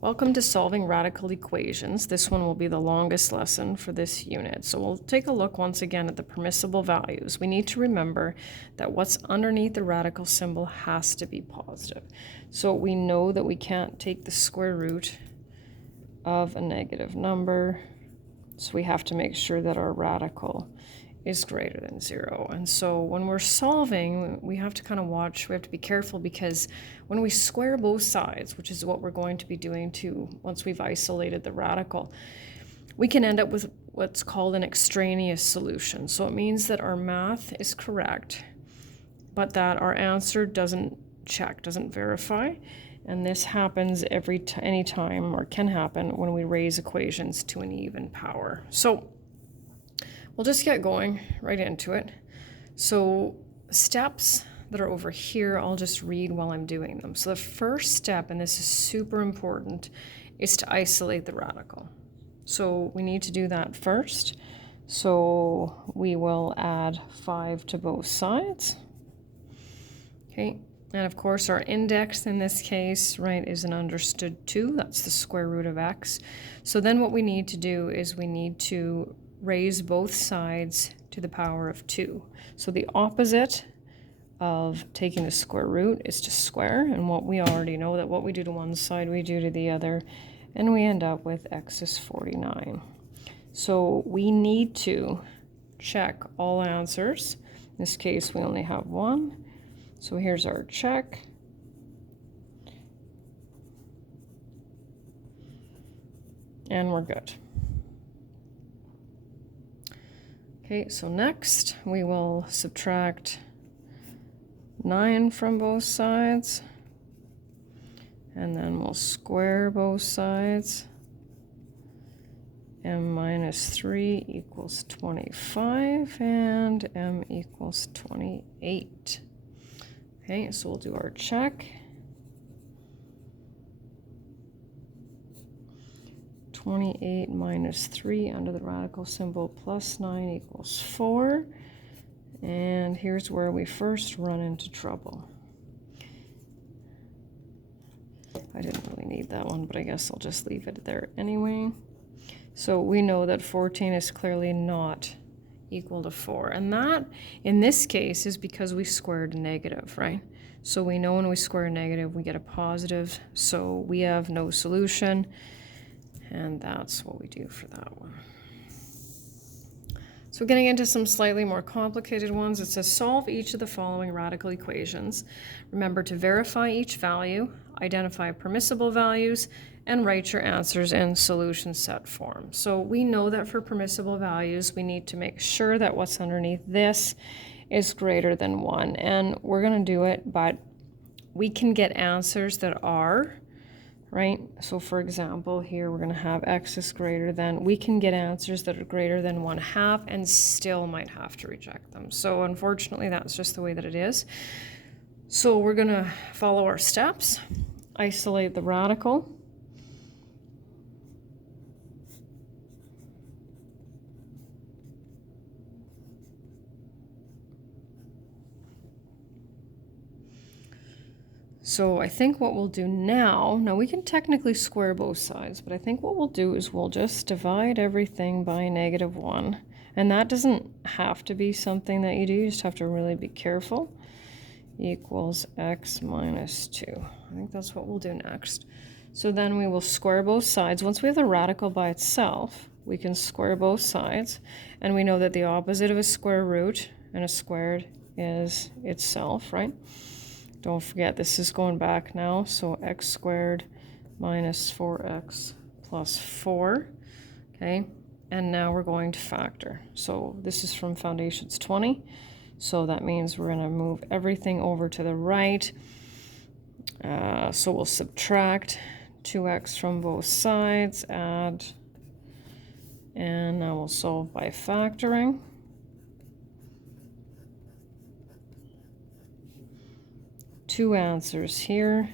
Welcome to Solving Radical Equations. This one will be the longest lesson for this unit. So we'll take a look once again at the permissible values. We need to remember that what's underneath the radical symbol has to be positive. So we know that we can't take the square root of a negative number. So we have to make sure that our radical is greater than 0. And so when we're solving, we have to kind of watch, we have to be careful, because when we square both sides, which is what we're going to be doing too once we've isolated the radical, we can end up with what's called an extraneous solution. So it means that our math is correct, but that our answer doesn't check, doesn't verify. And this happens any time, or can happen, when we raise equations to an even power. So we'll just get going right into it. So steps that are over here, I'll just read while I'm doing them. So the first step, and this is super important, is to isolate the radical. So we need to do that first. So we will add 5 to both sides. Okay, and of course our index in this case, right, is an understood 2. That's the square root of x. So then what we need to do is we need to raise both sides to the power of 2. So the opposite of taking the square root is to square, and what we already know that what we do to one side we do to the other, and we end up with x is 49. So we need to check all answers. In this case we only have one, so here's our check. And we're good. Okay, so next we will subtract 9 from both sides, and then we'll square both sides. M minus 3 equals 25, and M equals 28. Okay, so we'll do our check. 28 minus 3 under the radical symbol plus 9 equals 4. And here's where we first run into trouble. I didn't really need that one, but I guess I'll just leave it there anyway. So we know that 14 is clearly not equal to 4. And that, in this case, is because we squared a negative, right? So we know when we square a negative, we get a positive. So we have no solution. And that's what we do for that one. So getting into some slightly more complicated ones, it says solve each of the following radical equations. Remember to verify each value, identify permissible values, and write your answers in solution set form. So we know that for permissible values, we need to make sure that what's underneath this is greater than 1. And we're going to do it, but we can get answers that are, right? So for example, here we're going to have x is greater than, we can get answers that are greater than 1/2 and still might have to reject them. So unfortunately, that's just the way that it is. So we're going to follow our steps, isolate the radical. So I think what we'll do now we can technically square both sides, but I think what we'll do is we'll just divide everything by -1. And that doesn't have to be something that you do, you just have to really be careful. Equals x minus 2. I think that's what we'll do next. So then we will square both sides. Once we have the radical by itself, we can square both sides. And we know that the opposite of a square root and a squared is itself, right? Don't forget, this is going back now, so x squared minus 4x plus 4, okay? And now we're going to factor. So this is from Foundations 20, so that means we're going to move everything over to the right. So we'll subtract 2x from both sides, add, and now we'll solve by factoring. Two answers here,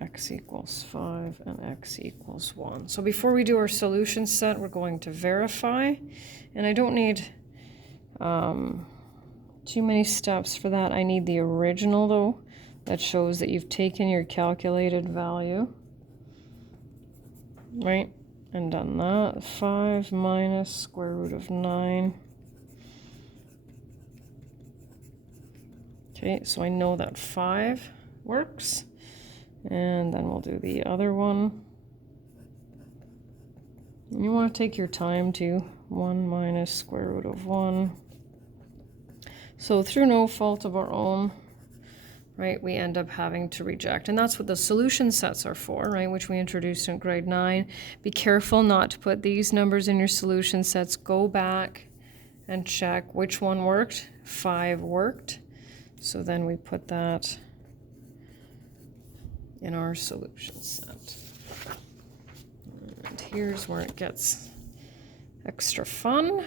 x equals 5 and x equals 1. So before we do our solution set, we're going to verify, and I don't need too many steps for that. I need the original though, that shows that you've taken your calculated value, right, and done that. 5 minus square root of 9. Okay, so I know that 5 works. And then we'll do the other one. You want to take your time too. 1 minus square root of 1. So through no fault of our own, right, we end up having to reject. And that's what the solution sets are for, right, which we introduced in grade 9. Be careful not to put these numbers in your solution sets. Go back and check which one worked. 5 worked. So then we put that in our solution set. And here's where it gets extra fun.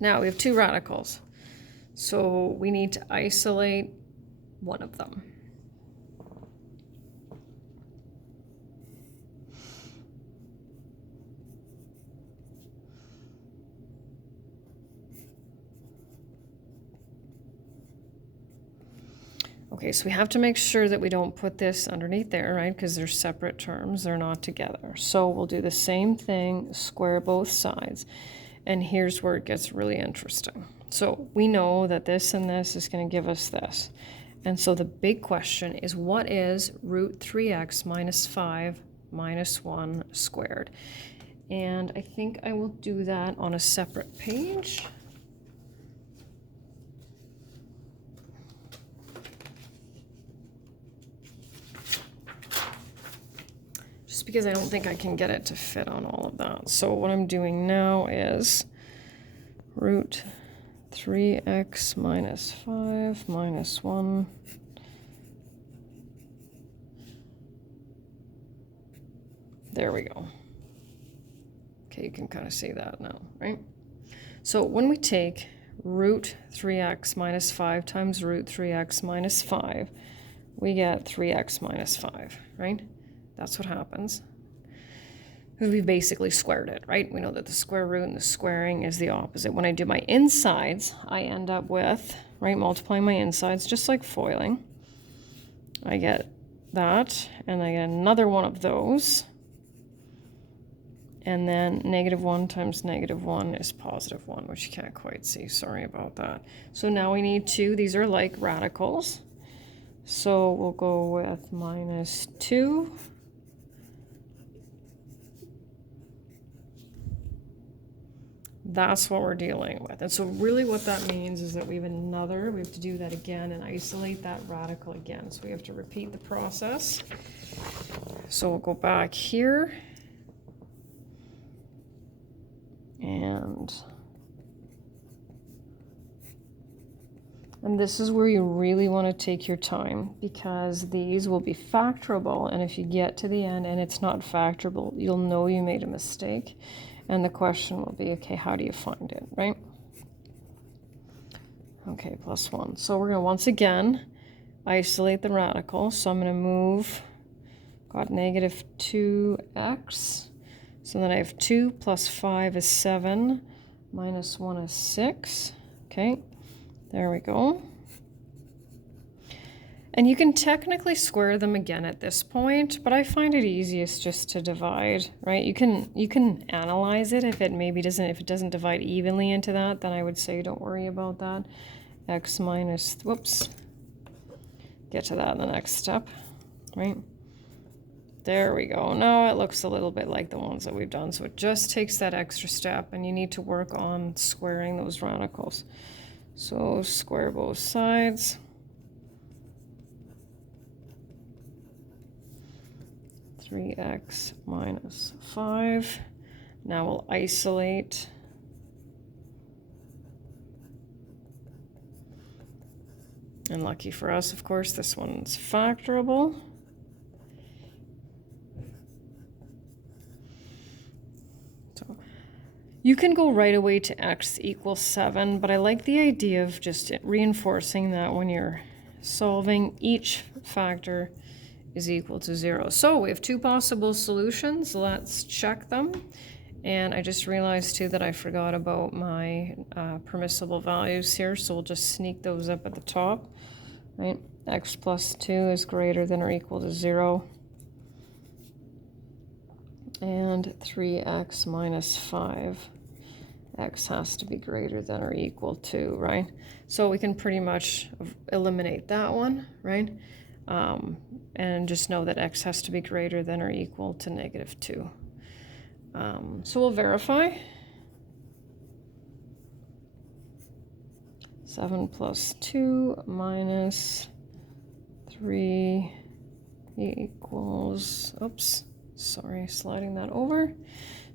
Now we have 2 radicals. So we need to isolate one of them. Okay, so we have to make sure that we don't put this underneath there, right? Because they're separate terms, they're not together. So we'll do the same thing, square both sides. And here's where it gets really interesting. So we know that this and this is going to give us this. And so the big question is, what is root 3x minus 5 minus 1 squared? And I think I will do that on a separate page. Just because I don't think I can get it to fit on all of that. So what I'm doing now is root 3x minus 5 minus 1. There we go. Okay, you can kind of see that now, right? So when we take root 3x minus 5 times root 3x minus 5, we get 3x minus 5, right? That's what happens. Because we basically squared it, right? We know that the square root and the squaring is the opposite. When I do my insides, I end up with, right, multiplying my insides, just like foiling. I get that, and I get another one of those. And then -1 times -1 is +1, which you can't quite see. Sorry about that. So now we need 2. These are like radicals. So we'll go with -2. That's what we're dealing with. And so really what that means is that we have to do that again and isolate that radical again. So we have to repeat the process. So we'll go back here. And this is where you really want to take your time, because these will be factorable. And if you get to the end and it's not factorable, you'll know you made a mistake. And the question will be, okay, how do you find it, right? Okay, +1. So we're going to once again isolate the radical. So I'm going to move, got -2x. So then I have 2 plus 5 is 7, minus 1 is 6. Okay, there we go. And you can technically square them again at this point, but I find it easiest just to divide, right? You can analyze it if it doesn't divide evenly into that, then I would say don't worry about that. X minus, whoops, get to that in the next step, right? There we go. Now it looks a little bit like the ones that we've done, so it just takes that extra step, and you need to work on squaring those radicals. So square both sides. 3x minus 5. Now we'll isolate. And lucky for us, of course, this one's factorable. So you can go right away to x equals 7, but I like the idea of just reinforcing that when you're solving, each factor is equal to 0. So we have 2 possible solutions. Let's check them. And I just realized too that I forgot about my permissible values here, so we'll just sneak those up at the top. right? X plus 2 is greater than or equal to 0. And 3x minus 5. X has to be greater than or equal to, right? So we can pretty much eliminate that one, right? And just know that x has to be greater than or equal to -2. So we'll verify. 7 plus 2 minus 3 equals, oops, sorry, sliding that over.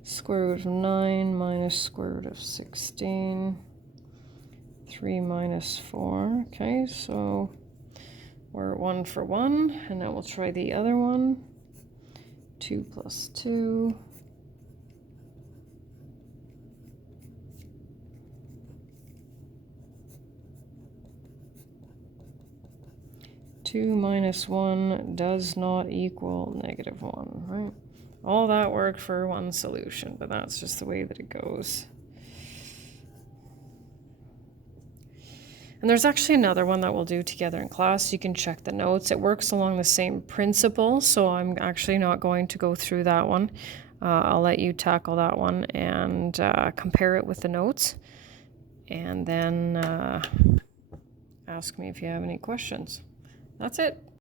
Square root of 9 minus square root of 16. 3 minus 4. Okay, so we're 1 for 1. And now we'll try the other one. 2 plus 2. 2 minus 1 does not equal -1, right? All that work for one solution, but that's just the way that it goes. And there's actually another one that we'll do together in class. You can check the notes. It works along the same principle, so I'm actually not going to go through that one. I'll let you tackle that one and compare it with the notes. And then ask me if you have any questions. That's it.